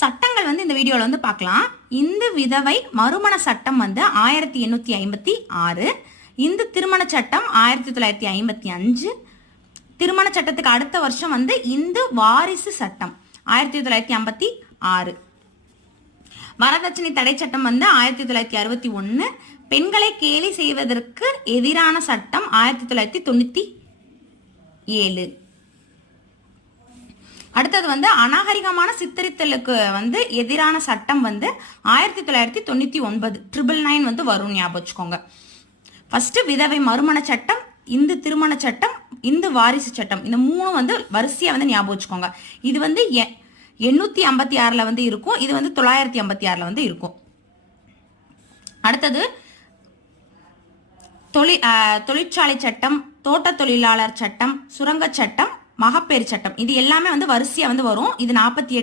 சட்டங்கள் வந்து இந்த வீடியோல வந்து பார்க்கலாம். இந்து விதவை மறுமண சட்டம் வந்து 1856, இந்து திருமண சட்டம் 1955, திருமண சட்டத்துக்கு அடுத்த வருஷம் வந்து இந்து வாரிசு சட்டம் 1956, வரதட்சணை தடை சட்டம் வந்து 1961, பெண்களை கேலி செய்வதற்கு எதிரான சட்டம் 1997. அடுத்தது வந்து அநாகரிகமான சித்தரித்தலுக்கு வந்து எதிரான சட்டம் வந்து 1999, 999 வந்து வரும், ஞாபகம் வச்சுக்கோங்க. ஃபர்ஸ்ட் விதவை மறுமண சட்டம், இந்து திருமண சட்டம், இந்து வாரிசு சட்டம், இந்த 3 வந்து வரிசையா வந்து ஞாபகம் வச்சுக்கோங்க. இது வந்து 856 வந்து இருக்கும், இது வந்து 956 வந்து இருக்கும். அடுத்தது தொழிற்சாலை சட்டம், தோட்ட தொழிலாளர் சட்டம், சுரங்க சட்டம், மகப்பேறு சட்டம், இது எல்லாமே வந்து வரிசையா வந்து வரும். இது 48